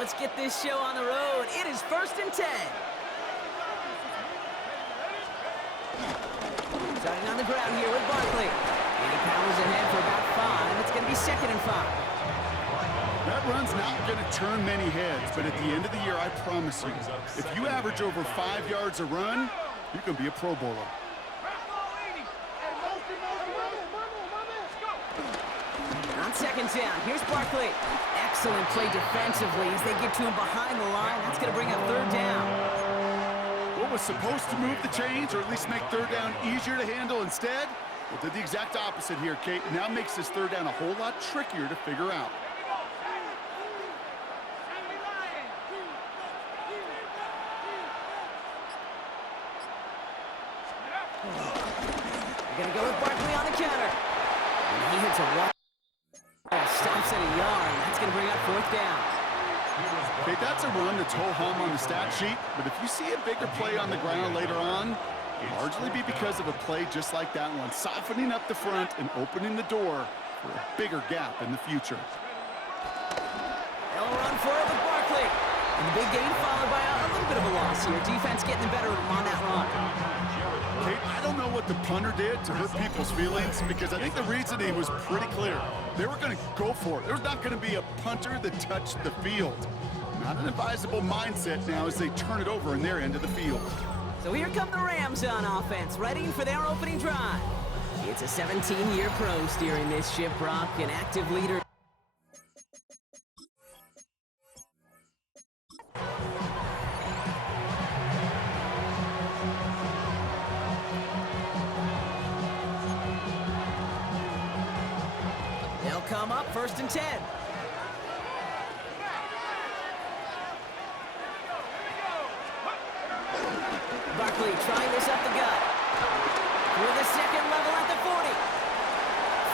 Let's get this show on the road. It is 1st and 10. Starting on the ground here with Barkley. And he powers ahead for about 5. It's going to be 2nd and 5. That run's not going to turn many heads, but at the end of the year, I promise you, if you average over 5 yards a run, you can be a Pro Bowler. On 2nd down, here's Barkley. Excellent play defensively as they get to him behind the line. That's going to bring up 3rd down. What was supposed to move the chains, or at least make 3rd down easier to handle instead, well, did the exact opposite here, Kate. Now makes this 3rd down a whole lot trickier to figure out. They're going to go with Barkley on the counter. And he hits a wall. Stops at a yard. That's going to bring up 4th down. Okay, that's a run that's ho-hum on the stat sheet, but if you see a bigger play on the ground later on, it'll largely be because of a play just like that one, softening up the front and opening the door for a bigger gap in the future. They'll run for it with Barkley. And the big gain followed by a little bit of a loss here. Defense getting the better of him on that run. Kate, I don't know what the punter did to hurt people's feelings, because I think the reasoning was pretty clear. They were going to go for it. There's not going to be a punter that touched the field. Not an advisable mindset now as they turn it over in their end of the field. So here come the Rams on offense, ready for their opening drive. It's a 17-year pro steering this ship, Brock, an active leader. They'll come up 1st and 10. Barkley trying this up the gut. With the 2nd level at the 40.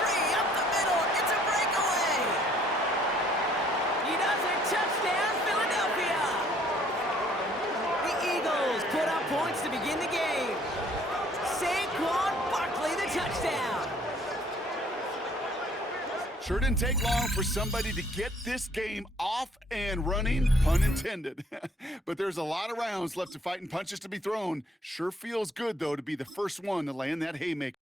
Free up the middle. It's a breakaway. He does it. Touchdown, Philadelphia. The Eagles put up points to begin the game. Saquon Barkley, the touchdown. Sure didn't take long for somebody to get this game off and running, pun intended. But there's a lot of rounds left to fight and punches to be thrown. Sure feels good, though, to be the first one to land that haymaker.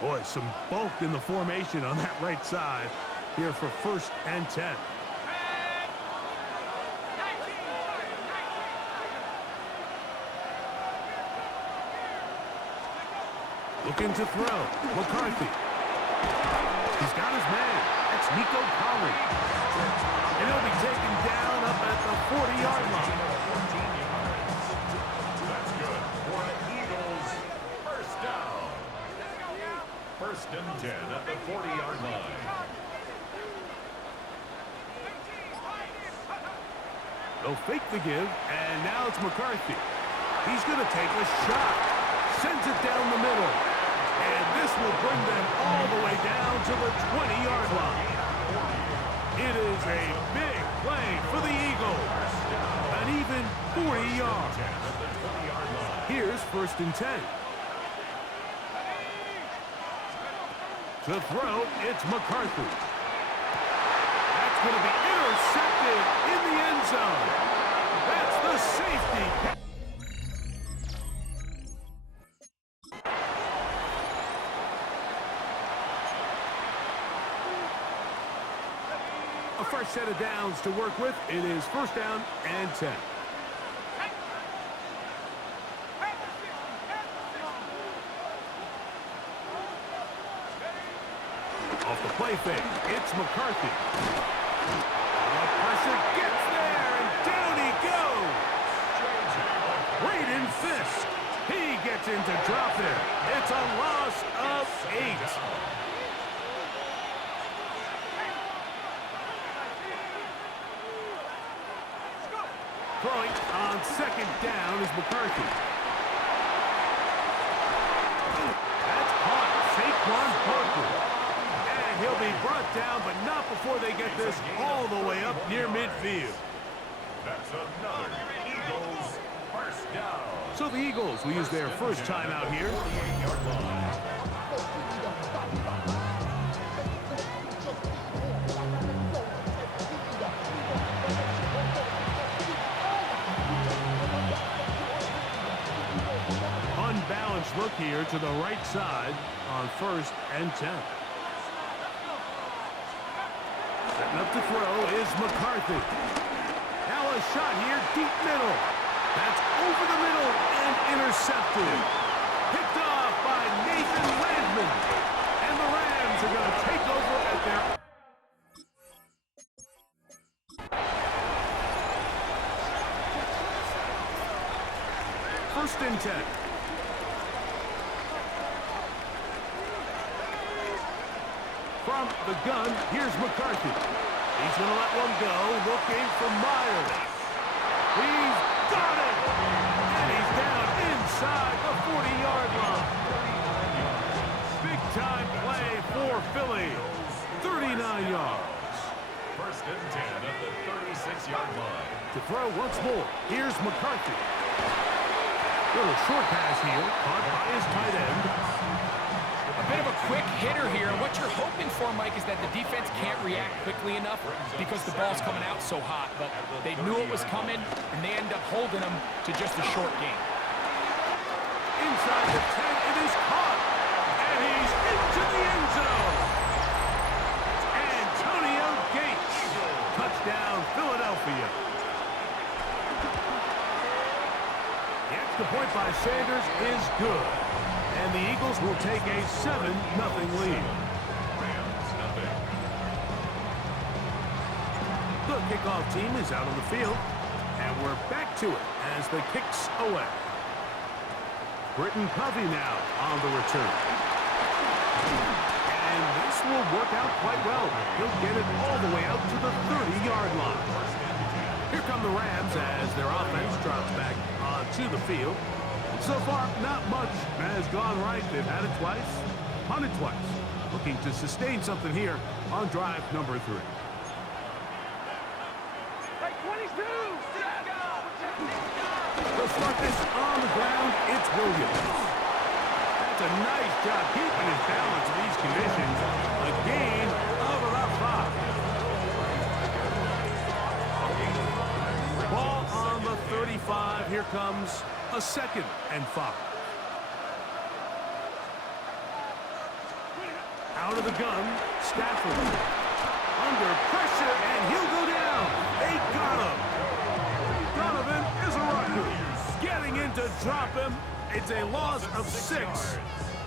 Boy, some bulk in the formation on that right side here for 1st and 10. Looking to throw. McCarthy. He's got his man. That's Nico Collins. And he'll be taken down up at the 40-yard line. That's good for the Eagles. 1st down. 1st and 10 at the 40-yard line. They'll fake the give, and now it's McCarthy. He's going to take a shot. Sends it down the middle. And this will bring them all the way down to the 20-yard line. It is a big play for the Eagles. An even 40 yards. Here's 1st and 10. To throw, it's McCarthy. That's going to be intercepted in the end zone. That's the safety. A fresh set of downs to work with. It is 1st down and 10. Off the play fake, it's McCarthy. The pressure gets there, and down he goes. Braden Fisk. He gets in to drop it. It's a loss of 8. Throwing on 2nd down is McCarthy. brought down, but not before they get this all the way up near midfield. That's another Eagles first down. So the Eagles will use their first time out here. 48-yard line. Unbalanced look here to the right side on 1st and 10. Setting up to throw is McCarthy. Now a shot here, deep middle. That's over the middle and intercepted. Picked off by Nathan Landman. And the Rams are going to take over at their... First and 10. From the gun, here's McCarthy. He's going to let one go, looking for Myers. He's got it! And he's down inside the 40-yard line. Big-time play for Philly. 39 yards. First and 10 at the 36-yard line. To throw once more, here's McCarthy. Little short pass here, caught by his tight end. A bit of a quick hitter here. What you're hoping for, Mike, is that the defense can't react quickly enough because the ball's coming out so hot. But they knew it was coming, and they end up holding them to just a short game. Inside the 10, it is caught. And he's into the end zone. Antonio Gates. Touchdown, Philadelphia. The extra point by Sanders is good. And the Eagles will take a 7-0 lead. Rams, nothing. The kickoff team is out on the field. And we're back to it as the kick's away. Britton Covey now on the return. And this will work out quite well. He'll get it all the way out to the 30-yard line. Here come the Rams as their offense drops back onto the field. So far, not much has gone right. They've had it twice, punted twice. Looking to sustain something here on drive number 3. They'll start this on the ground. It's Williams. That's a nice job keeping his balance in these conditions. A gain of about 5. Ball on the 35. Here comes a 2nd and 5. Out of the gun, Stafford. Under pressure, and he'll go down. They got him. Donovan is a rucker. Getting in to drop him. It's a loss of 6.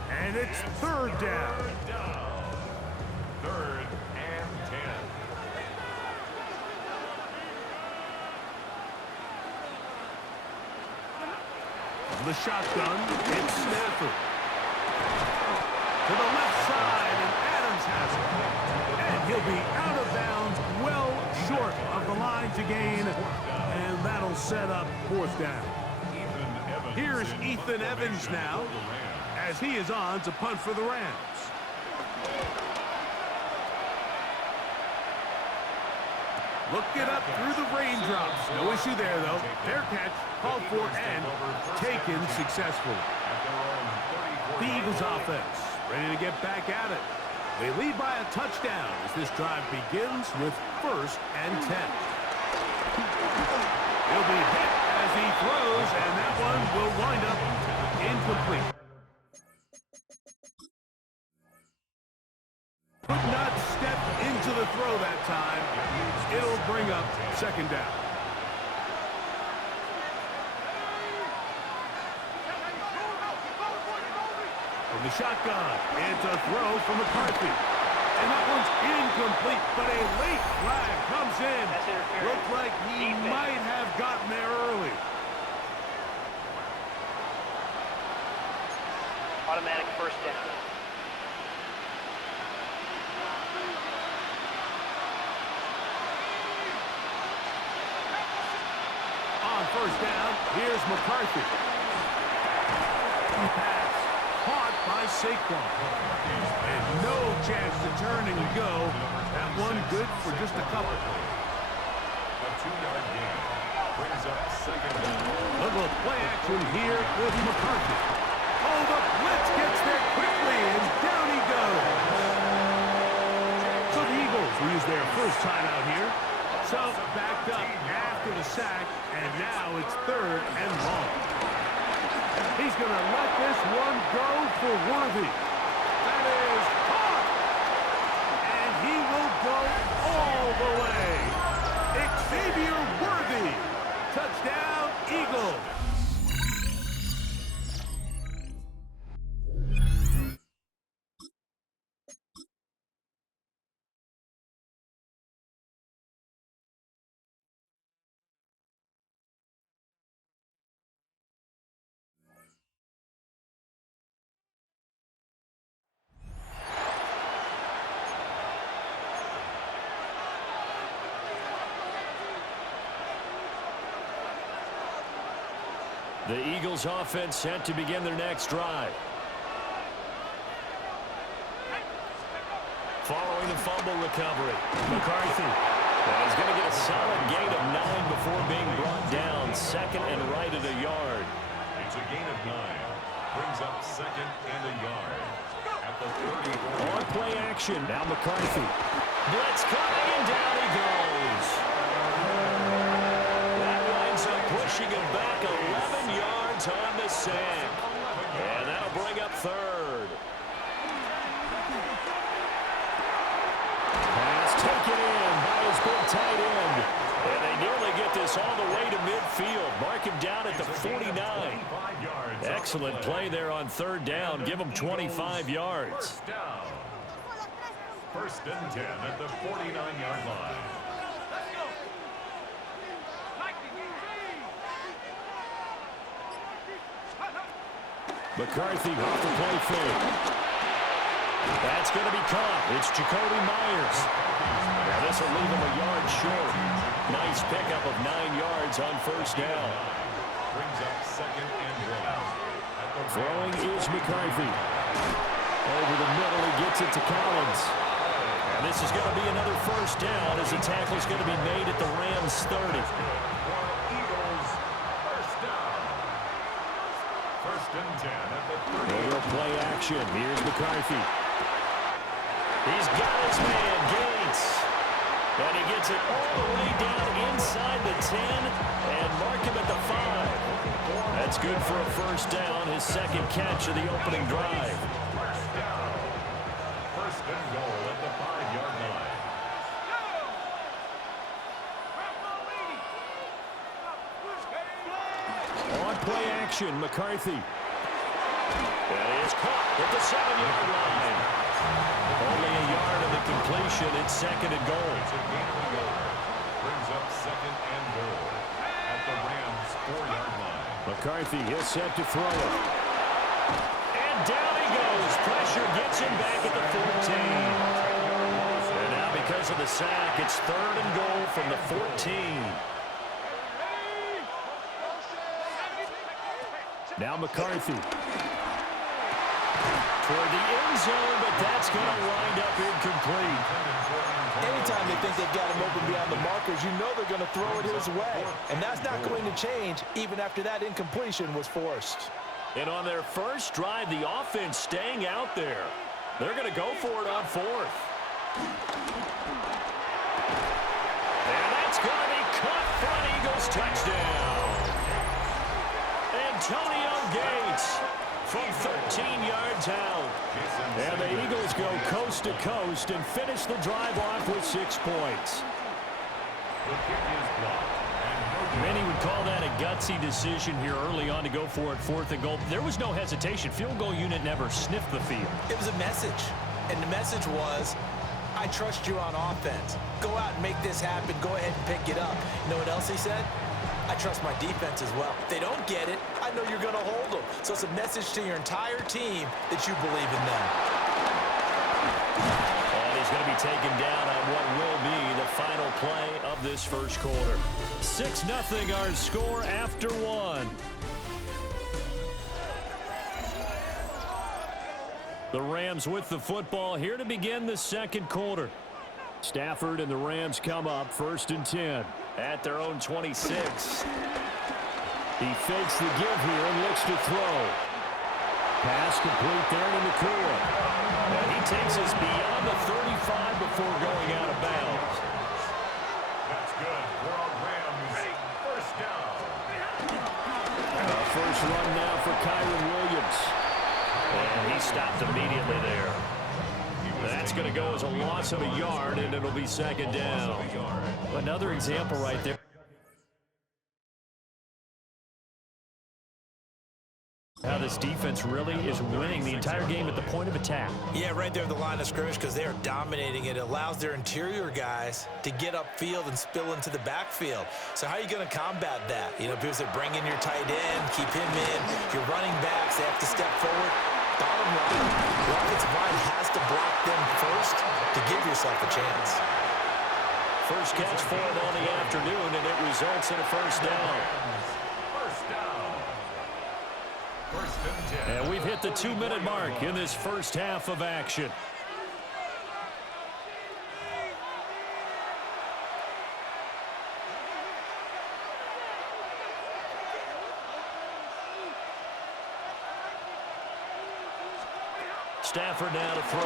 And it's 3rd down. 3rd and 10. The shotgun, it's Stafford. To the left side, and Adams has it. And he'll be out of bounds, well short of the line to gain. And that'll set up 4th down. Here's Ethan Evans now, as he is on to punt for the Rams. Look it up through the raindrops. No issue there, though. Fair catch, called for, and taken successfully. The Eagles offense ready to get back at it. They lead by a touchdown as this drive begins with 1st and 10. He'll be hit as he throws, and that one will wind up incomplete. Could not step into the throw that time. It'll bring up 2nd down. From the shotgun, it's a throw from McCarthy. And that one's incomplete, but a late flag comes in. Looked like he might have gotten there early. Automatic 1st down. On 1st down, here's McCarthy. Pass caught by Saquon. And no chance to turn and go. That one good for just a couple. A 2-yard gain brings up second down. A little play action here with McCarthy. Oh, the blitz gets there quickly, and down he goes. So the Eagles lose their first time out here. So backed up after the sack, and now it's 3rd and long. He's going to let this one go for Worthy. That is caught. And he will go all the way. Xavier Worthy. Touchdown, Eagles. The Eagles offense set to begin their next drive. Following the fumble recovery, McCarthy. He's going to get a solid gain of 9 before being brought down. 2nd and right at a yard. It's a gain of 9. Brings up 2nd and a yard. At the 30. On play action. Now McCarthy. Blitz coming and down he goes. That winds up pushing him back 11 yards on the sack. And that'll bring up 3rd. Pass taken in by his big tight end. And they nearly get this all the way to midfield. Mark him down at the 49. Excellent play there on 3rd down. Give him 25 yards. First down. 1st and 10 at the 49-yard line. McCarthy off the play fake. That's going to be caught. It's Jacoby Myers. Now this will leave him a yard short. Nice pickup of 9 yards on 1st down. Brings up 2nd and 1. Throwing is McCarthy. Over the middle, he gets it to Collins. And this is going to be another 1st down as the tackle is going to be made at the Rams 30. Eagles, 1st down. 1st and 10 at the 30. Over play action. Here's McCarthy. He's got his man, Gates. And he gets it all the way down inside the 10 and mark him at the 5. That's good for a 1st down, his 2nd catch of the opening drive. 1st down. 1st and goal at the 5-yard line. On play action, McCarthy. And he is caught at the 7-yard line. Only a yard of the completion. It's 2nd and goal. It's a gain of a yard. Brings up 2nd and goal at the Rams 4-yard line. McCarthy is set to throw it. And down he goes. Pressure gets him back at the 14. And now because of the sack, it's 3rd and goal from the 14. Now McCarthy. Toward the end zone, but that's going to wind up incomplete. Anytime they think they've got him open beyond the markers, you know they're going to throw it his way. And that's not going to change even after that incompletion was forced. And on their first drive, the offense staying out there. They're going to go for it on 4th. And that's going to be caught for an Eagles touchdown. Antonio Gates from 13 yards out. And the Eagles go coast to coast and finish the drive off with 6 points. The kick is blocked. Many would call that a gutsy decision here early on to go for it 4th and goal. There was no hesitation. Field goal unit never sniffed the field. It was a message. And the message was, I trust you on offense. Go out and make this happen. Go ahead and pick it up. You know what else he said? I trust my defense as well. If they don't get it, I know you're going to hold them. So it's a message to your entire team that you believe in them. And he's going to be taken down on what will be the final play of this first quarter. 6-0 our score after 1. The Rams with the football here to begin the second quarter. Stafford and the Rams come up 1st and 10 at their own 26. He fakes the give here and looks to throw. Pass complete there to Nakua. And he takes us beyond the 35 before going out of bounds. That's good for a Rams first down. First run now for Kyron Williams. And he stopped immediately there. That's going to go as a loss of a yard, and it'll be 2nd down. Another example right there. How this defense really is winning the entire game at the point of attack. Yeah, right there at the line of scrimmage because they are dominating it. It allows their interior guys to get upfield and spill into the backfield. So how are you going to combat that? You know, people say bring in your tight end, keep him in. Your running backs, they have to step forward. Bottom line, the offensive line has to block them first to give yourself a chance. First catch for him on the afternoon, and it results in a first down. First down. 1st and 10. And we've hit the 2-minute mark in this first half of action. Stafford now to throw.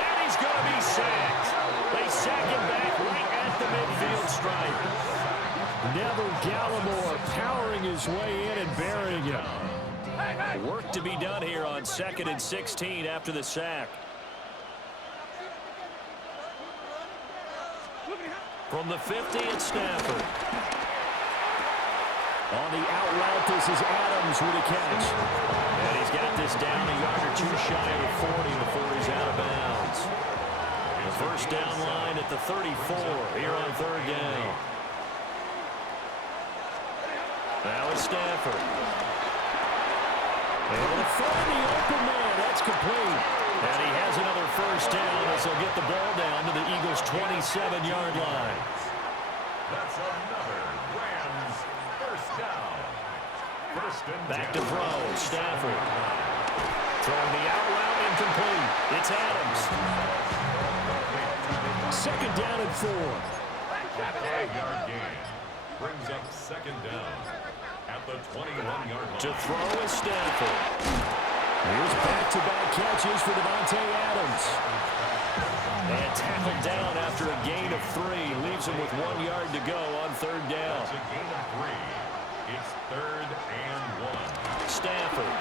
And he's going to be sacked. They sack him back right at the midfield stripe. Neville Gallimore powering his way in and burying him. Work to be done here on 2nd and 16 after the sack. From the 50, it's Stafford. On the out route, this is Adams with a catch. And he's got this down a yard or two shy of the 40 before he's out of bounds. The first down line at the 34 here on 3rd down. Now it's Stafford. Able to find the open man. That's complete. And he has another first down as he'll get the ball down to the Eagles' 27-yard line. That's another Rams first down. 1st and 10. Back to throw. Stafford. Throwing the out route incomplete. It's Adams. 2nd down and 4. 5-yard gain. Brings up 2nd down at the 21-yard line. To throw is Stafford. Here's back-to-back catches for Devontae Adams. And tackled down after a gain of 3. Leaves him with 1 yard to go on 3rd down. That's a gain of 3. It's 3rd and 1. Stafford.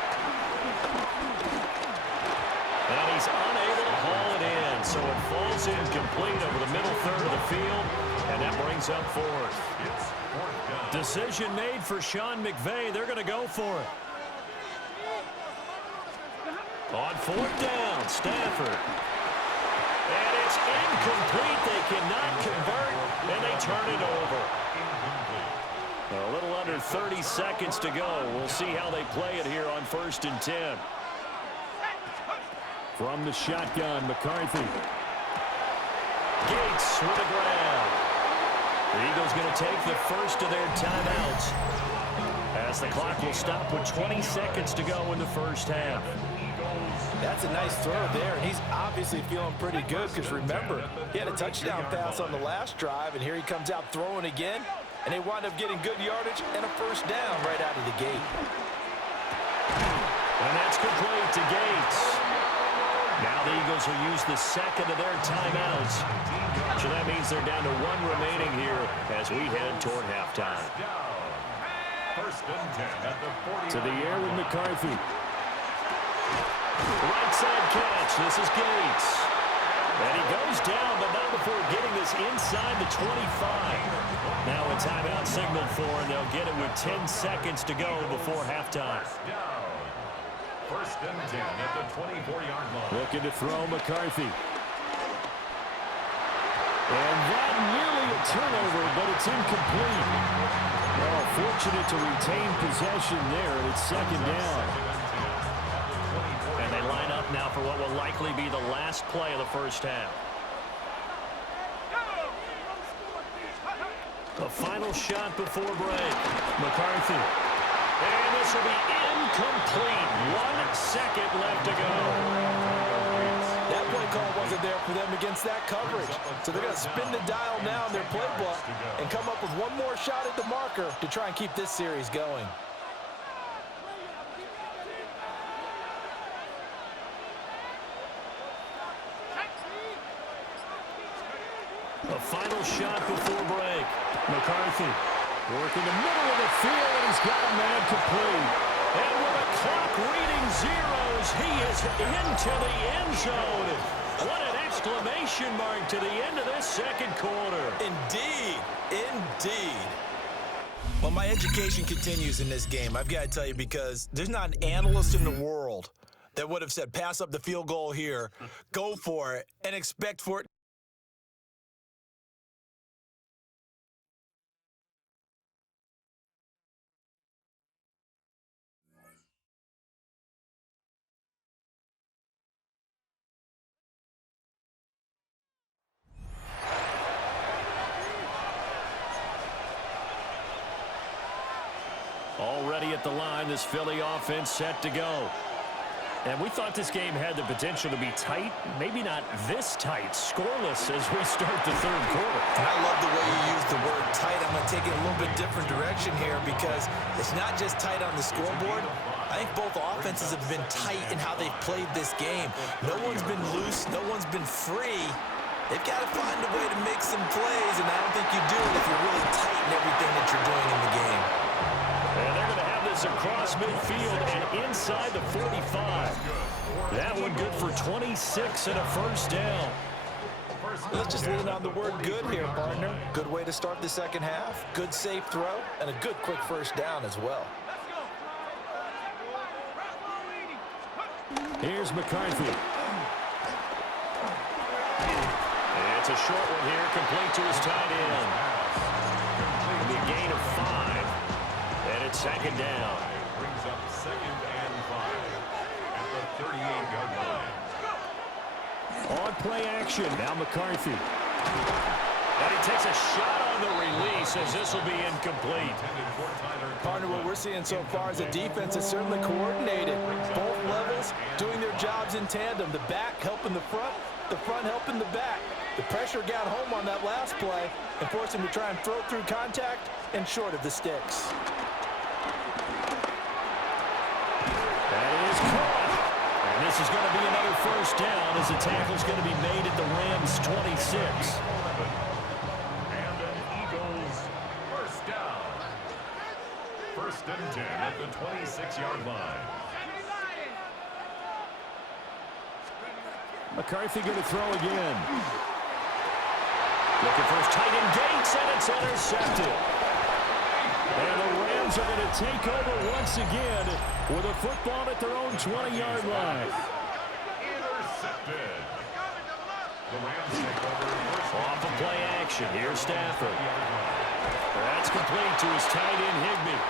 And he's unable to haul it in, so it falls incomplete over the middle third of the field, and that brings up 4th. It's 4th down. Decision made for Sean McVay. They're going to go for it. On 4th down, Stafford. And it's incomplete. They cannot convert, and they turn it over. A little under 30 seconds to go. We'll see how they play it here on 1st and 10. From the shotgun, McCarthy. Gates with a grab. The Eagles going to take the first of their timeouts as the clock will stop with 20 seconds to go in the first half. That's a nice throw there, and he's obviously feeling pretty good because remember, he had a touchdown pass on the last drive, and here he comes out throwing again, and they wind up getting good yardage and a first down right out of the gate. And that's complete to Gates. Now the Eagles will use the second of their timeouts. So that means they're down to 1 remaining here as we head toward halftime. 1st and 10 at the 40. To the air with McCarthy. Right side catch. This is Gates. And he goes down, but not before getting this inside the 25. Now a timeout signaled for, and they'll get it with 10 seconds to go before halftime. 1st and 10 at the 24-yard line. Looking to throw McCarthy. And that nearly a turnover, but it's incomplete. Well, fortunate to retain possession there. It's 2nd down. And they line up now for what will likely be the last play of the first half. The final shot before break. McCarthy. And this will be incomplete. 1 second left to go. That play call wasn't there for them against that coverage. So they're going to spin the dial now in their playbook and come up with one more shot at the marker to try and keep this series going. A final shot before break. McCarthy working the middle of the field, and he's got a man complete. And with the clock reading zeros, he is into the end zone. What an exclamation mark to the end of this second quarter. Indeed. Indeed. Well, my education continues in this game, I've got to tell you, because there's not an analyst in the world that would have said pass up the field goal here, go for it, and expect for it. Already at the line, this Philly offense set to go. And we thought this game had the potential to be tight, maybe not this tight, scoreless as we start the third quarter. And I love the way you use the word tight. I'm going to take it a little bit different direction here, because it's not just tight on the scoreboard. I think both offenses have been tight in how they've played this game. No one's been loose. No one's been free. They've got to find a way to make some plays, and I don't think you do it if you're really tight in everything that you're doing in the game. And they're going to have this across midfield and inside the 45. That one good for 26 and a first down. Let's just lean on the word good here, partner. Good way to start the second half. Good safe throw, and a good quick first down as well. Here's McCarthy. It's a short one here, complete to his tight end. It'll be a gain of 5. And it's second down. Brings up 2nd and 5 at the 38-yard line. On play action, now McCarthy. And he takes a shot on the release as this will be incomplete. Partner, what we're seeing so far is the defense is certainly coordinated. Both levels doing their jobs in tandem. The back helping the front helping the back. The pressure got home on that last play and forced him to try and throw through contact and short of the sticks. That is caught. And this is going to be another first down as the tackle's going to be made at the Rams' 26. And an Eagles first down. 1st and 10 at the 26-yard line. McCarthy going to throw again. Looking for his tight end Gates, and it's intercepted. And the Rams are going to take over once again with a football at their own 20-yard line. Intercepted. The Rams take over first. Off of play action. Here's Stafford. That's complete to his tight end Higbee.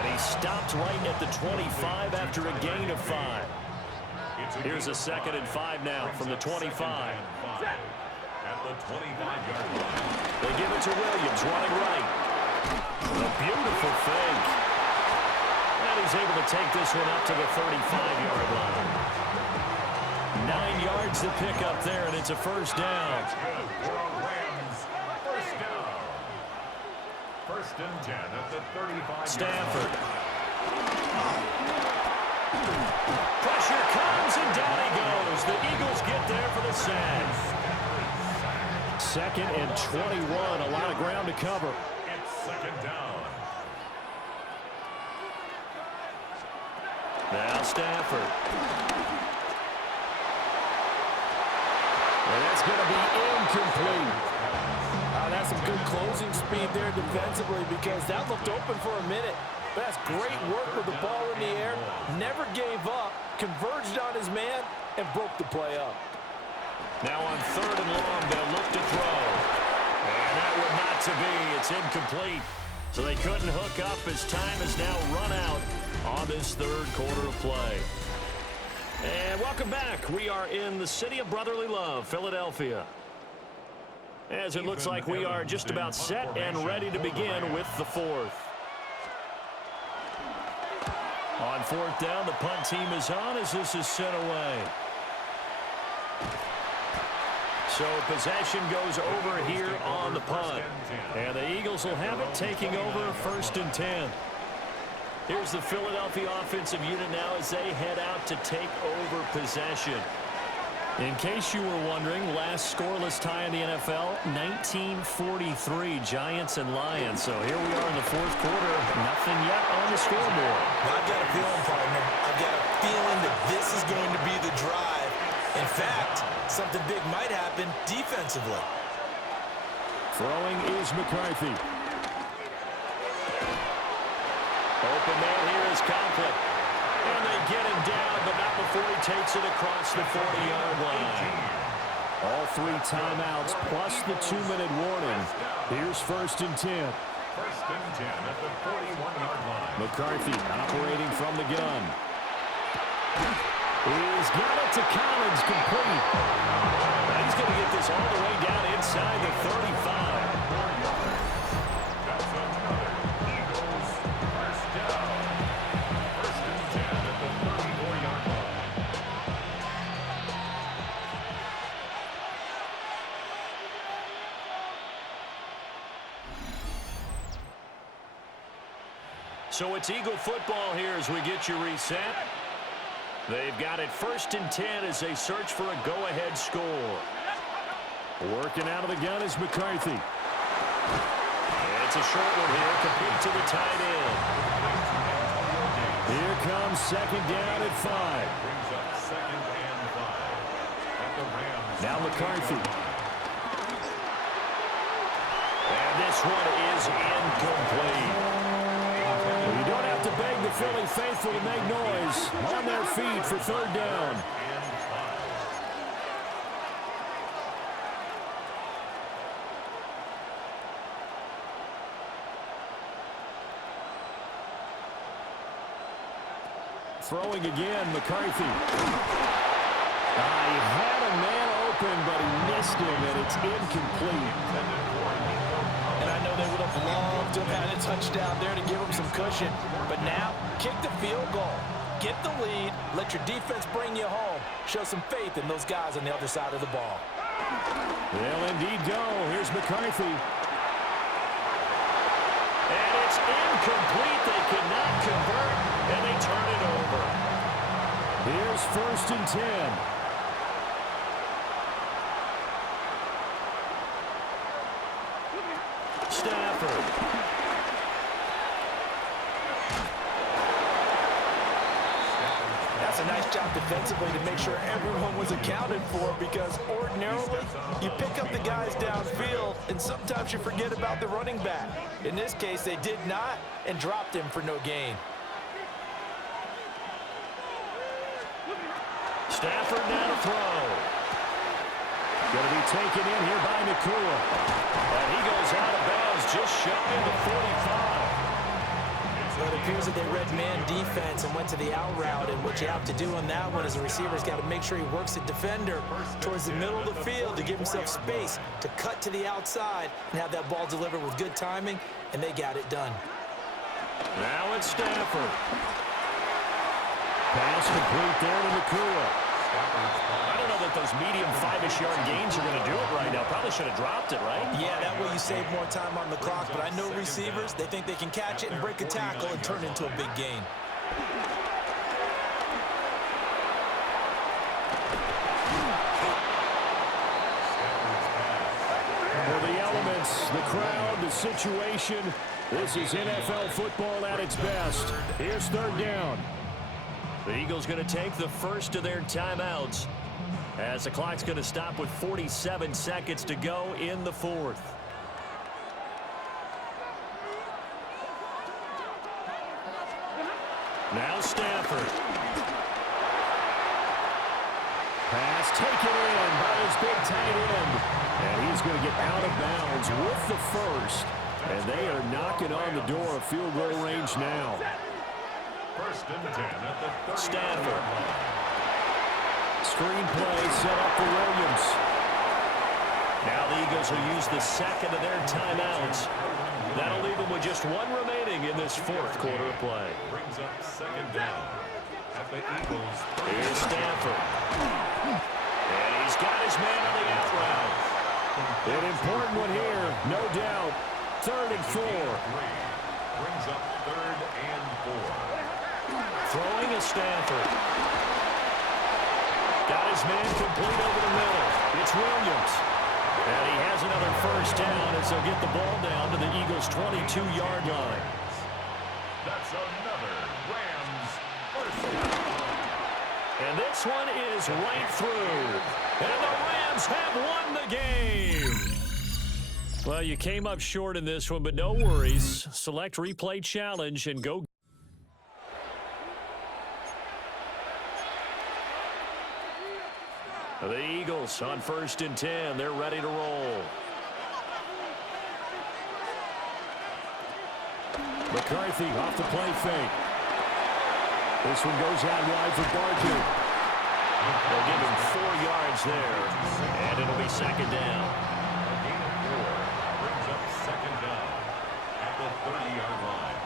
And he stopped right at the 25 after a gain of 5. Here's a 2nd and 5 now from the 25. At the 25-yard line. They give it to Williams, running right. A beautiful fake. And he's able to take this one up to the 35-yard line. 9 yards to pick up there, and it's a first down. That's good for a Rams first down. 1st and 10 at the 35-yard Stafford. line. Pressure comes, and down he goes. The Eagles get there for the sack. 2nd and 21, a lot of ground to cover. It's 2nd down. Now Stafford. And that's going to be incomplete. That's some good closing speed there defensively, because that looked open for a minute. But that's great work with the ball in the air. Never gave up, converged on his man, and broke the play up. Now on 3rd and long, they'll look to throw. And that would not to be. It's incomplete. So they couldn't hook up as time has now run out on this 3rd quarter of play. And welcome back. We are in the city of brotherly love, Philadelphia. As it looks like we are just about set and ready to begin with the 4th. On fourth down, the punt team is on as this is sent away. So possession goes over here on the punt. And the Eagles will have it, taking over 1st and 10. Here's the Philadelphia offensive unit now as they head out to take over possession. In case you were wondering, last scoreless tie in the NFL, 1943, Giants and Lions. So here we are in the 4th quarter, nothing yet on the scoreboard. Well, I've got a feeling, partner. I've got a feeling that this is going to be the drive. In fact, something big might happen defensively. Throwing is McCarthy. Open man here is Conklin. And they get him down, but not before he takes it across the 40-yard line. All 3 timeouts plus the 2-minute warning. Here's 1st and 10. 1st and 10 at the 41-yard line. McCarthy operating from the gun. He's got it to Collins, complete. And he's going to get this all the way down inside the 35. That's another Eagles first down. 1st and 10 at the 34-yard line. So it's Eagle football here as we get you reset. They've got it 1st and 10 as they search for a go-ahead score. Working out of the gun is McCarthy. It's a short one here, complete to the tight end. Here comes 2nd down at 5. Brings up 2nd and 5 at the Rams. Now McCarthy. And this one is incomplete. Well, you don't have to beg the Philly faithful to make noise. On their feet for 3rd down. Throwing again, McCarthy. He had a man open, but he missed him, and it's incomplete. And I know they would have loved to have had a touchdown there to give them some cushion. But now, kick the field goal. Get the lead. Let your defense bring you home. Show some faith in those guys on the other side of the ball. They'll indeed go. Here's McCarthy. And it's incomplete. They could not convert, and they turn it over. Here's 1st and 10. Stafford. That's a nice job defensively to make sure everyone was accounted for, because ordinarily you pick up the guys downfield and sometimes you forget about the running back. In this case, they did not and dropped him for no gain. Stafford now to throw. Going to be taken in here by Nakua. And he goes out of bounds just shy of the 45. So it appears that they read man defense and went to the out route, and what you have to do on that one is the receiver's got to make sure he works the defender towards the middle of the field to give himself space to cut to the outside and have that ball delivered with good timing, and they got it done. Now it's Stafford. Pass complete there to Nakua. I don't know that those medium 5-ish yard gains are going to do it right now. Probably should have dropped it, right? Yeah, that way you save more time on the clock, but I know receivers, they think they can catch it and break a tackle and turn it into a big gain. For the elements, the crowd, the situation, this is NFL football at its best. Here's 3rd down. The Eagles going to take the first of their timeouts as the clock's going to stop with 47 seconds to go in the 4th. Now Stafford. Pass taken in by his big tight end. And he's going to get out of bounds with the first. And they are knocking on the door of field goal range now. 1st and 10 at the 30. Stafford. Screen play set up for Williams. Now the Eagles will use the 2nd of their timeouts. That'll leave him with just one remaining in this fourth quarter of play. Brings up second down at the Eagles. Here's Stanford. And he's got his man on the out route. An important one here, no doubt. 3rd and 4. Brings up 3rd and 4. Throwing is Stanford. Got his man complete over the middle. It's Williams. And he has another first down as they'll get the ball down to the Eagles' 22-yard line. That's another Rams first down. And this one is right through. And the Rams have won the game. Well, you came up short in this one, but no worries. Select replay challenge and go. The Eagles on 1st and 10. They're ready to roll. McCarthy off the play fake. This one goes out wide for Barkley. They'll give him 4 yards there, and it'll be second down. A gain of 4 brings up second down at the 30-yard line.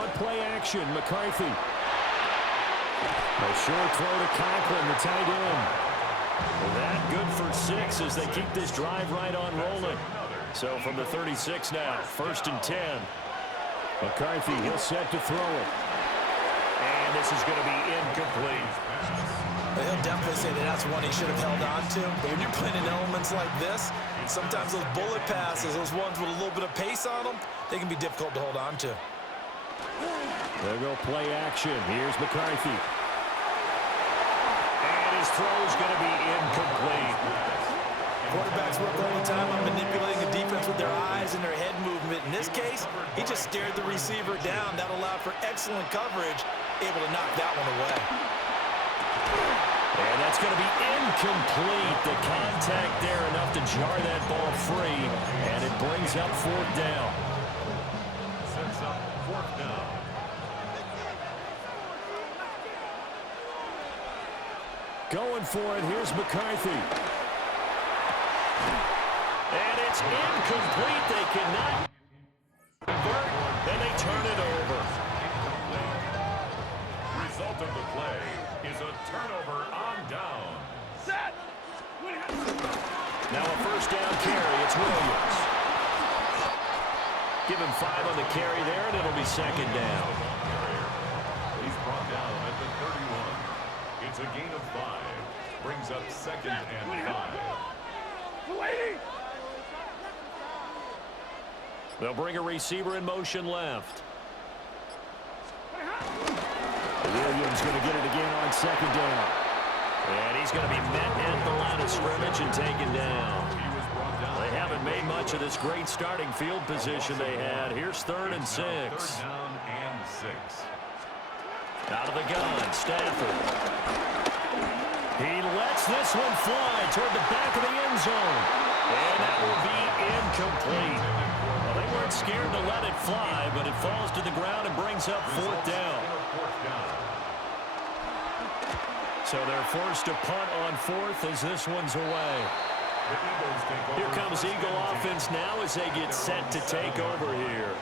On play action, McCarthy. A short throw to Conklin, the tight end. That good for 6 as they keep this drive right on rolling. So from the 36 now, 1st and 10. McCarthy, he'll set to throw it. And this is going to be incomplete. He'll definitely say that that's one he should have held on to. But when you're playing in elements like this, sometimes those bullet passes, those ones with a little bit of pace on them, they can be difficult to hold on to. They'll go play action. Here's McCarthy. And his throw is going to be incomplete. Quarterbacks work all the time on manipulating the defense with their eyes and their head movement. In this case, he just stared the receiver down. That allowed for excellent coverage, able to knock that one away. And that's going to be incomplete. The contact there enough to jar that ball free, and it brings up 4th down. Sets up 4th down. Going for it, here's McCarthy. And it's incomplete. They cannot convert, and they turn it over. Result of the play is a turnover on down. Now a first down carry. It's Williams. Give him 5 on the carry there, and it'll be second down. He's brought down at the 31. It's a gain of 5. Brings up 2nd and 5. They'll bring a receiver in motion left. Williams going to get it again on 2nd down. And he's going to be met at the line of scrimmage and taken down. They haven't made much of this great starting field position they had. Here's 3rd and 6. 3rd down and 6. Out of the gun, Stanford. He lets this one fly toward the back of the end zone. And that will be incomplete. Well, they weren't scared to let it fly, but it falls to the ground and brings up 4th down. So they're forced to punt on 4th as this one's away. Here comes Eagle offense now as they get set to take over here.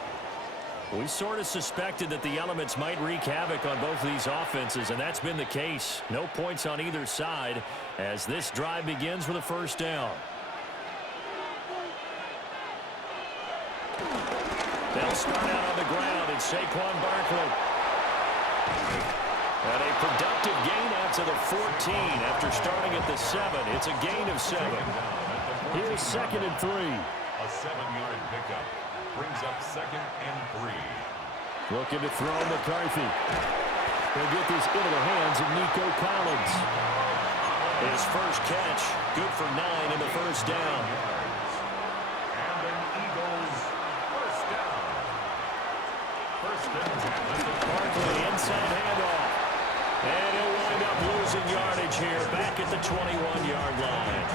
We sort of suspected that the elements might wreak havoc on both of these offenses, and that's been the case. No points on either side as this drive begins with a first down. They'll start out on the ground, and Saquon Barkley. And a productive gain out to the 14 after starting at the 7. It's a gain of 7. Here's 2nd and 3. A 7-yard pickup brings up 2nd and 3. Looking to throw McCarthy. They'll get this into the hands of Nico Collins. His first catch, good for 9 in the first down. And an Eagles first down. 1st and 10. Barkley inside handoff. And he'll wind up losing yardage here back at the 21-yard line.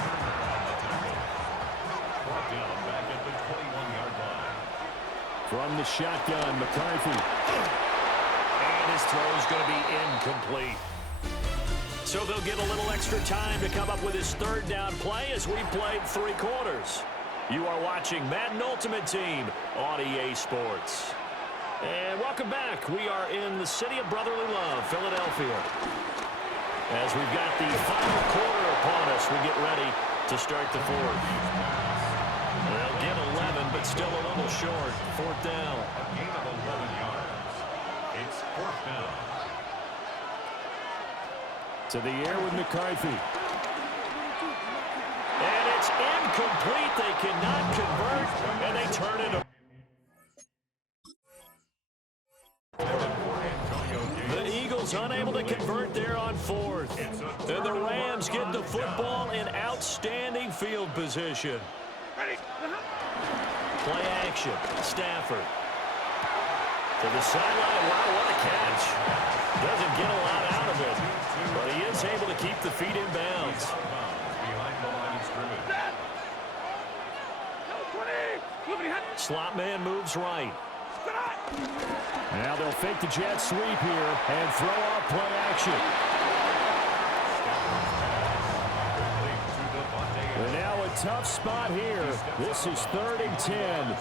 Brought down back at the 21-yard line. From the shotgun, McCarthy. And his throw is going to be incomplete. So they'll get a little extra time to come up with his 3rd down play as we played 3 quarters. You are watching Madden Ultimate Team on EA Sports. And welcome back. We are in the city of brotherly love, Philadelphia. As we've got the final quarter upon us, we get ready to start the fourth. They'll get 11, but still a little short. Fourth down. A gain of 11 yards. It's fourth down. To the air with McCarthy. And it's incomplete. They cannot convert, and they turn it over. The Eagles unable to convert there on fourth. And the Rams get the football in outstanding field position. Play action. Stafford. To the sideline. Wow, what a catch. Doesn't get a lot out of it, but he is able to keep the feet in bounds. Behind the line of scrimmage. Slot man moves right. Now they'll fake the jet sweep here and throw off play action. And now a tough spot here. This is 3rd and 10.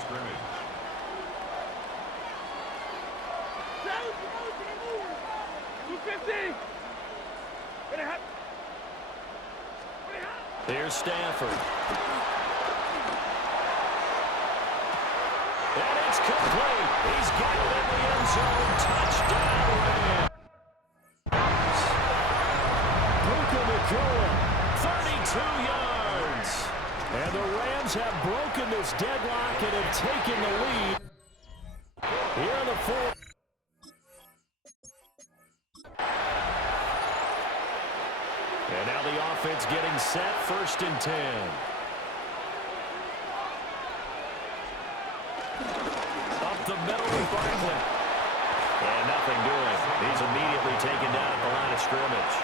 Here's Stafford. And it's complete. He's got it in the end zone. Touchdown, Rams. Puka Nacua, 32 yards. And the Rams have broken this deadlock and have taken the lead. Here in the fourth. And now the offense getting set, 1st and 10. Up the middle with Barkley. And nothing doing. He's immediately taken down at the line of scrimmage.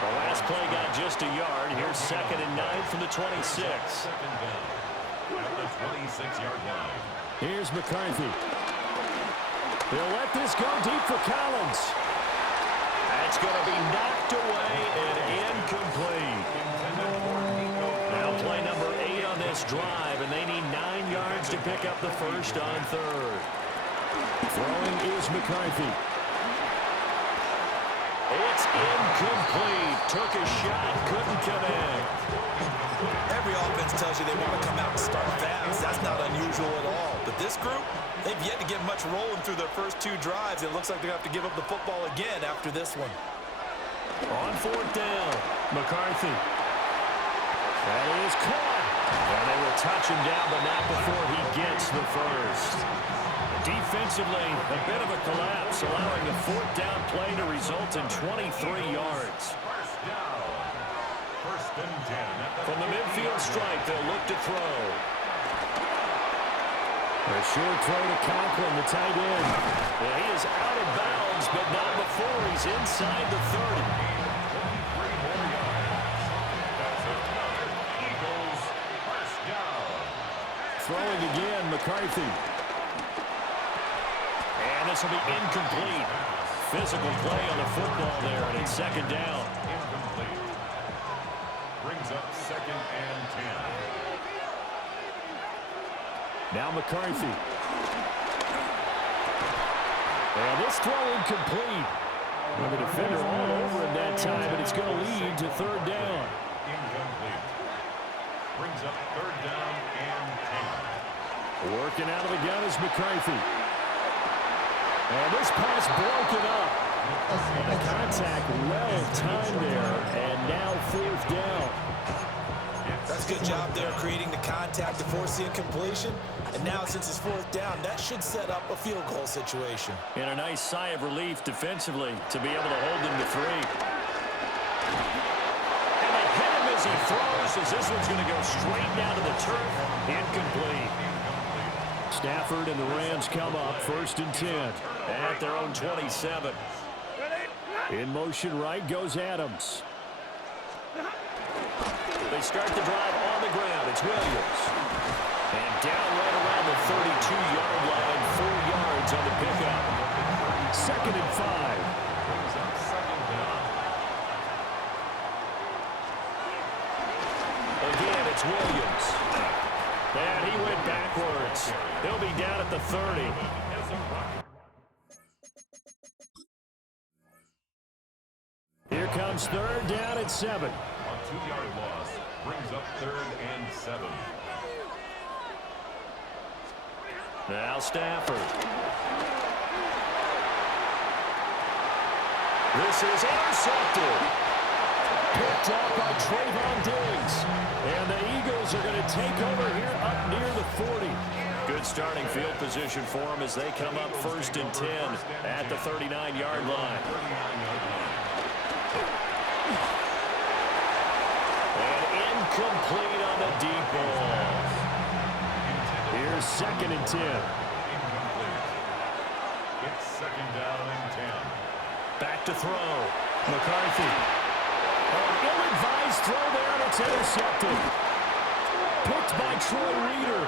The last play got just a yard. Here's 2nd and 9 from the 26. Second down at the 26-yard line. Here's McCarthy. They'll let this go deep for Collins. That's going to be knocked away and incomplete. Now play number 8 on this drive, and they need 9 yards to pick up the first on 3rd. Throwing is McCarthy. It's incomplete. Took a shot, couldn't connect. Every offense tells you they want to come out and start fast. That's not unusual at all. But this group, they've yet to get much rolling through their first 2 drives. It looks like they're going to have to give up the football again after this one. On 4th down, McCarthy. That is caught. And they will touch him down, but not before he gets the first. Defensively, a bit of a collapse, allowing a 4th down play to result in 23 yards. First down. 1st and 10. From the midfield stripe, they'll look to throw. A short throw to Conklin, the tight end. Well, he is out of bounds, but not before he's inside the 30. Eagles, first down. Throwing again, McCarthy. And this will be incomplete. Physical play on the football there, and it's 2nd down. Incomplete. Brings up 2nd and 10. Now McCarthy. And this throw incomplete. And the defender all over him that time, but it's going to lead to 3rd down. Incomplete. Brings up 3rd down and 10. Working out of the gun is McCarthy. And this pass broken up. The contact well timed there, and now 4th down. That's a good job there creating the contact to force the incompletion. And now since it's 4th down, that should set up a field goal situation. And a nice sigh of relief defensively to be able to hold him to 3. And they hit him as he throws, as this one's going to go straight down to the turf. Incomplete. Stafford and the Rams come up 1st and 10 at their own 27. In motion right goes Adams. They start the drive on the ground. It's Williams. And down right around the 32-yard line, 4 yards on the pickup. 2nd and 5. Brings up 2nd down. Again, it's Williams. And he went backwards. He'll be down at the 30. Here comes third down at 7. A 2-yard loss brings up 3rd and 7. Now Stafford. This is intercepted. Picked off by Trayvon Diggs. And the Eagles are going to take over here up near the 40. Good starting field position for them as they come up 1st and 10 at the 39-yard line. And incomplete on the deep ball. Here's 2nd and 10. Incomplete. It's 2nd down and 10. Back to throw. McCarthy. An ill-advised throw there, and it's intercepted. Picked by Troy Reeder.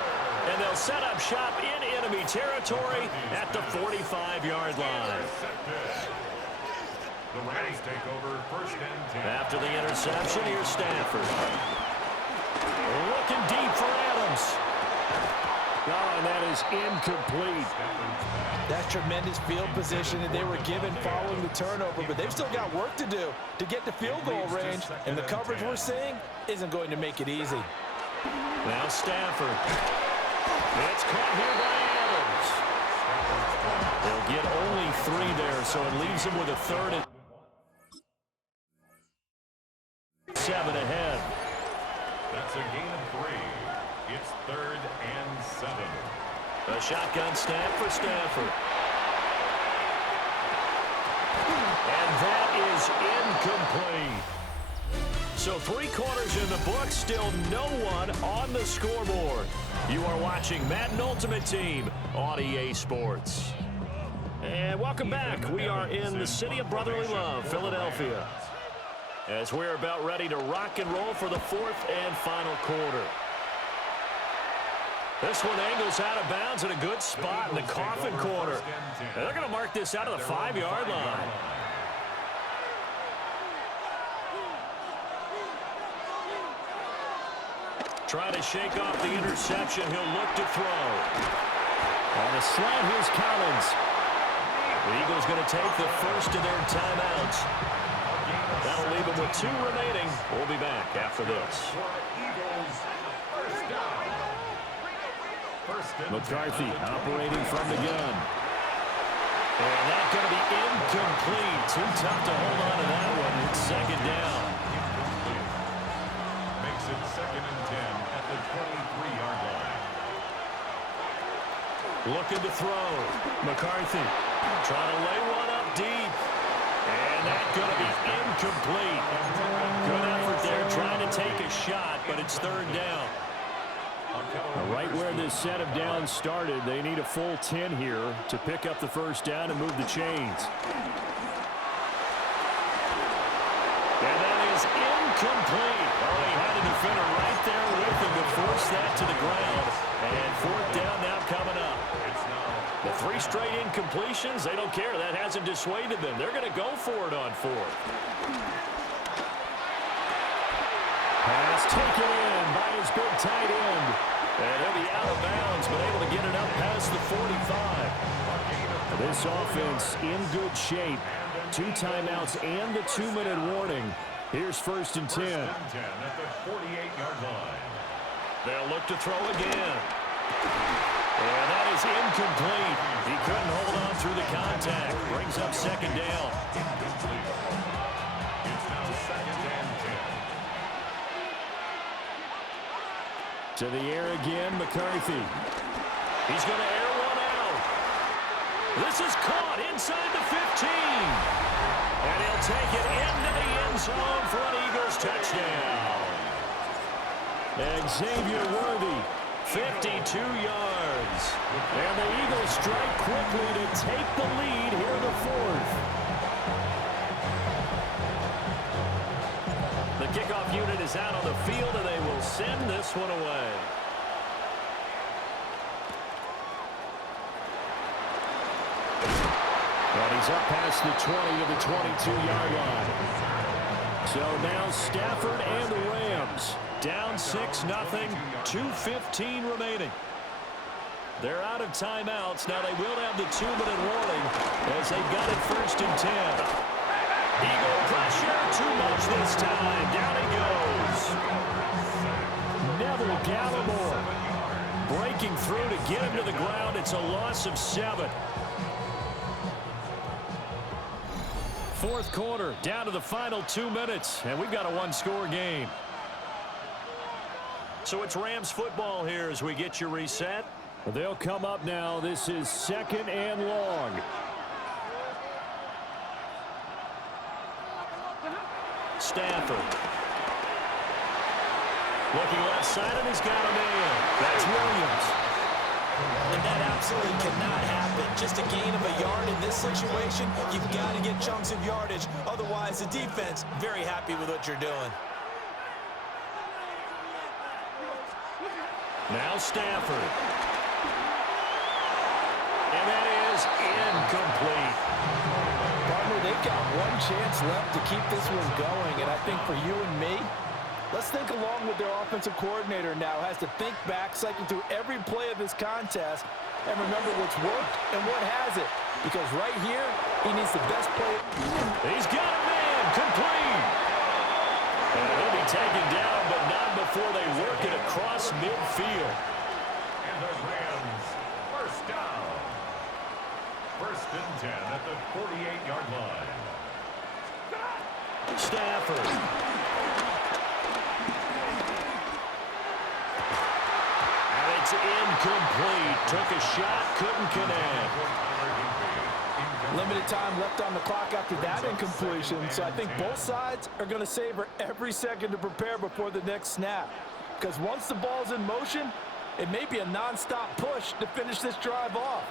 And they'll set up shop in enemy territory at the 45-yard line. The Rams take over 1st and 10. After the interception, here's Stafford. Looking deep for Adams. Oh, and that is incomplete. That's tremendous field position that they were given following the turnover, but they've still got work to do to get to field goal range, and the coverage we're seeing isn't going to make it easy. Now Stafford. It's caught here by Adams. They'll get only 3 there, so it leaves them with a 3rd and 7 ahead. That's a gain of 3. It's 3rd and 7. A shotgun snap for Stafford. And that is incomplete. So 3 quarters in the book, still no one on the scoreboard. You are watching Madden Ultimate Team on EA Sports. And welcome back. We are in the city of brotherly love, Philadelphia, as we're about ready to rock and roll for the 4th and final quarter. This one angles out of bounds in a good spot in the coffin corner. And they're going to mark this out of the 5-yard line. Trying to shake off the interception. He'll look to throw. On the slant, here's Collins. The Eagles going to take the first of their timeouts. That'll leave them with 2 remaining. We'll be back after this. McCarthy operating from the gun. And that's going to be incomplete. Too tough to hold on to that one. It's 2nd down. Makes it 2nd and 10 at the 23-yard line. Looking to throw. McCarthy trying to lay one up deep. And that's going to be incomplete. Good effort there trying to take a shot, but it's 3rd down. Right where this set of downs started, they need a full 10 here to pick up the 1st down and move the chains. And that is incomplete. Oh, he had a defender right there with him to force that to the ground. And 4th down now coming up. The 3 straight incompletions, they don't care. That hasn't dissuaded them. They're going to go for it on 4th. Pass taken in by his big tight end. And he'll be out of bounds, but able to get it up past the 45. This offense in good shape. 2 timeouts and the 2-minute warning. Here's 1st and 10. 1st and 10 at the 48-yard line. They'll look to throw again. And that is incomplete. He couldn't hold on through the contact. Brings up 2nd down. Incomplete. It's now 2nd and 10. To the air again, McCarthy. He's going to air one out. This is caught inside the 15. And he'll take it into the end zone for an Eagles touchdown. And Xavier Worthy, 52 yards. And the Eagles strike quickly to take the lead here in the 4th. The kickoff unit is out on the field, and they will send this one away. And he's up past the 20 to the 22-yard line. So now Stafford and the Rams Down 6-0, 2:15 remaining. They're out of timeouts. Now they will have the 2-minute warning as they've got it 1st and 10. Eagle pressure, too much this time. Down he goes. Neville Gallimore breaking through to get him to the ground. It's a loss of 7. 4th quarter, down to the final 2 minutes, and we've got a one-score game. So it's Rams football here as we get you reset. They'll come up now. This is 2nd and long. Stafford. Looking left side, and he's got a man. That's Williams. And that absolutely cannot happen. Just a gain of a yard in this situation, you've got to get chunks of yardage. Otherwise, the defense, very happy with what you're doing. Now Stafford. And that is incomplete. Partner, they've got one chance left to keep this one going, and I think for you and me, let's think along with their offensive coordinator now. Has to think back, cycle through every play of this contest, and remember what's worked and what hasn't. Because right here, he needs the best play. He's got a man, complete. And he'll be taken down, but not before they work it across midfield. And the Rams, 1st down. 1st and 10 at the 48-yard line. Stafford. And it's incomplete. Took a shot, couldn't connect. Limited time left on the clock after that incompletion, so I think both sides are going to savor every second to prepare before the next snap. Because once the ball's in motion, it may be a non-stop push to finish this drive off.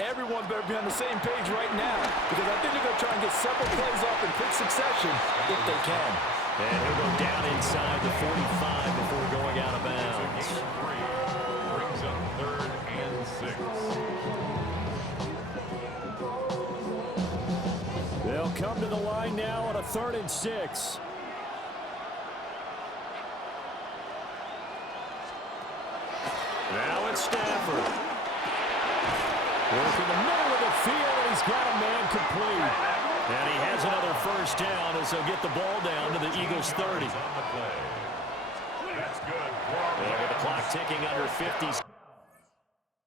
Everyone better be on the same page right now, because I think they're going to try and get several plays off in quick succession if they can. And he'll go down inside the 45 before going out of bounds. Brings up 3rd and 6. They'll come to the line now on a 3rd and 6. Now it's Stafford. Working the middle of the field, and he's got a man complete. And he has another 1st down as they'll get the ball down to the Eagles' 30. That's good. And with the clock ticking under 50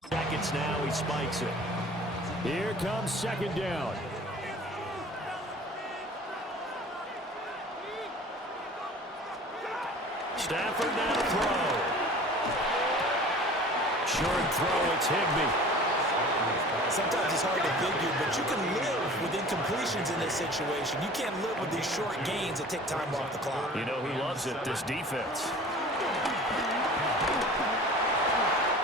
seconds now, he spikes it. Here comes 2nd down. Stafford now to throw. Short throw, it's Higbee. Sometimes it's hard to figure, but you can live with incompletions in this situation. You can't live with these short gains that take time off the clock. You know who loves it? This defense.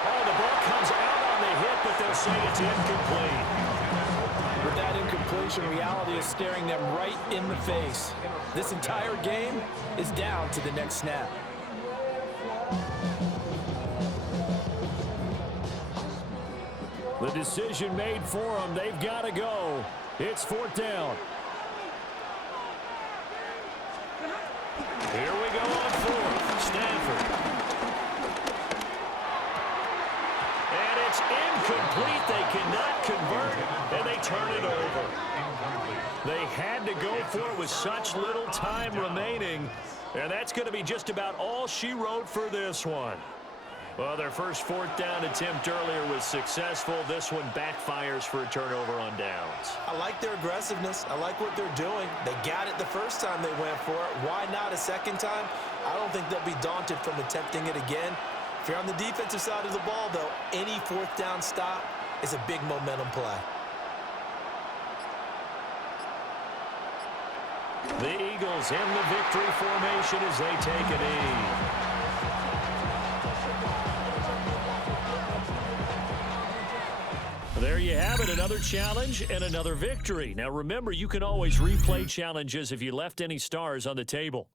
Oh, the ball comes out on the hit, but they'll say it's incomplete. With that incompletion, reality is staring them right in the face. This entire game is down to the next snap. The decision made for them. They've got to go. It's 4th down. Here we go on 4th. Stafford. And it's incomplete. They cannot convert, and they turn it over. They had to go for it with such little time remaining, and that's going to be just about all she wrote for this one. Well, their first 4th down attempt earlier was successful. This one backfires for a turnover on downs. I like their aggressiveness. I like what they're doing. They got it the first time they went for it. Why not a second time? I don't think they'll be daunted from attempting it again. If you're on the defensive side of the ball, though, any 4th down stop is a big momentum play. The Eagles in the victory formation as they take a knee. There you have it, another challenge and another victory. Now remember, you can always replay challenges if you left any stars on the table.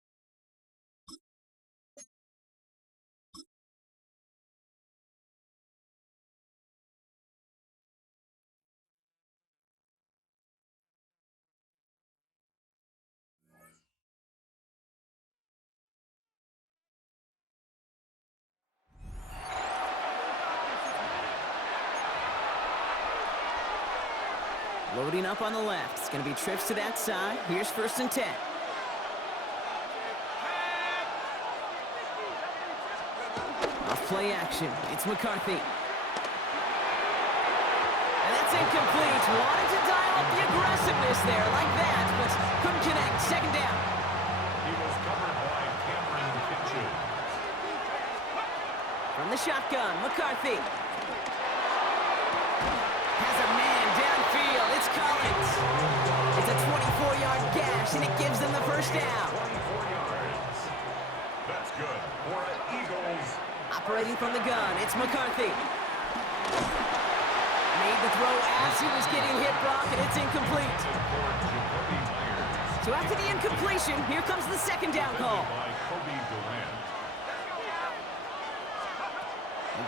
Loading up on the left. It's going to be trips to that side. Here's 1st and 10. Off play action. It's McCarthy. And that's incomplete. Wanted to dial up the aggressiveness there like that, but couldn't connect. 2nd down. He was covered by Cameron Kitchen. From the shotgun, McCarthy. Has a man downfield. It's Collins. It's a 24-yard gash, and it gives them the 1st down. 24 yards. That's good for Eagles. Operating from the gun, it's McCarthy. Made the throw as he was getting hit, Brock, and it's incomplete. So after the incompletion, here comes the 2nd down call.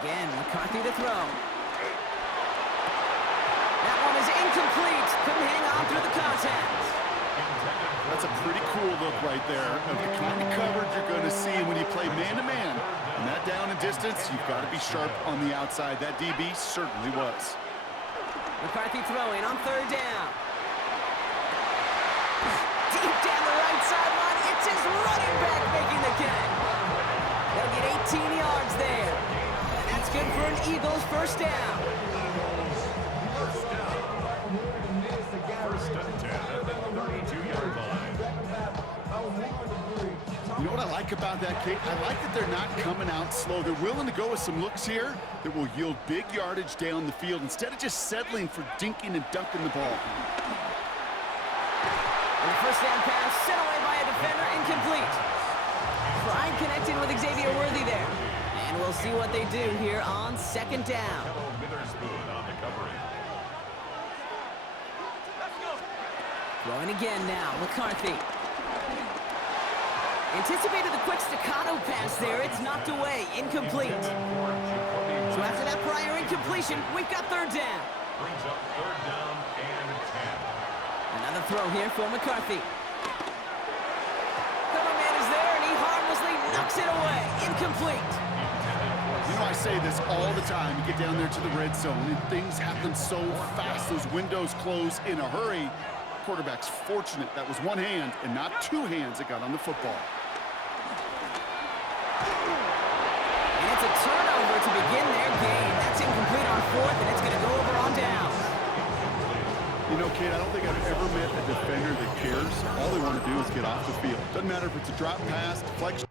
Again, McCarthy to throw. That one is incomplete. Couldn't hang on through the contact. That's a pretty cool look right there of the kind of coverage you're going to see when you play man-to-man. And that down and distance, you've got to be sharp on the outside. That DB certainly was. McCarthy throwing on 3rd down. Deep down the right sideline, it's his running back making the catch. They'll get 18 yards there. And that's good for an Eagles 1st down. First and 10 at the 32-yard line. You know what I like about that, Kate? I like that they're not coming out slow. They're willing to go with some looks here that will yield big yardage down the field instead of just settling for dinking and dunking the ball. And the 1st down pass sent away by a defender, incomplete. Tried connecting with Xavier Worthy there. And we'll see what they do here on 2nd down. Witherspoon on the covering. Throwing again now, McCarthy. Anticipated the quick staccato pass there. It's knocked away, incomplete. So after that prior incompletion, we've got 3rd down. Brings up 3rd down and 10. Another throw here for McCarthy. Cover man is there, and he harmlessly knocks it away. Incomplete. You know, I say this all the time. You get down there to the red zone, and things happen so fast. Those windows close in a hurry. Quarterback's fortunate that was one hand and not 2 hands that got on the football. And it's a turnover to begin their game. That's incomplete on 4th, and it's going to go over on down. You know, Kate, I don't think I've ever met a defender that cares. All they want to do is get off the field. Doesn't matter if it's a drop pass, deflection.